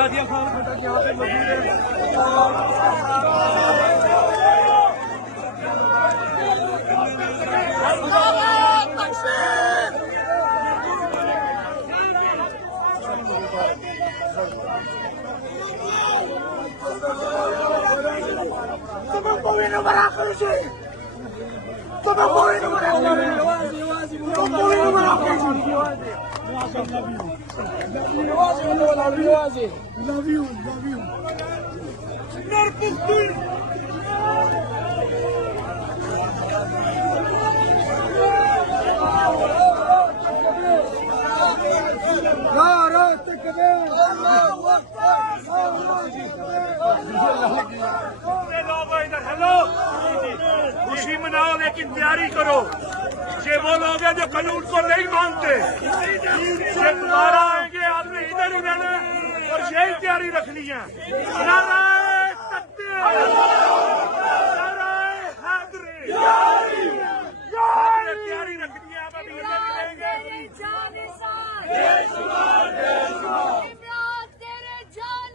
राजिया खान खट्टर यहाँ पे मौजूद है खुशी मनाओ लेकिन तैयारी करो। ये वो लोग हैं जो कानून को नहीं मानते, ये दोबारा आएंगे, आपने इधर ही रहना और यही तैयारी रखनी है। नारे तकबीर।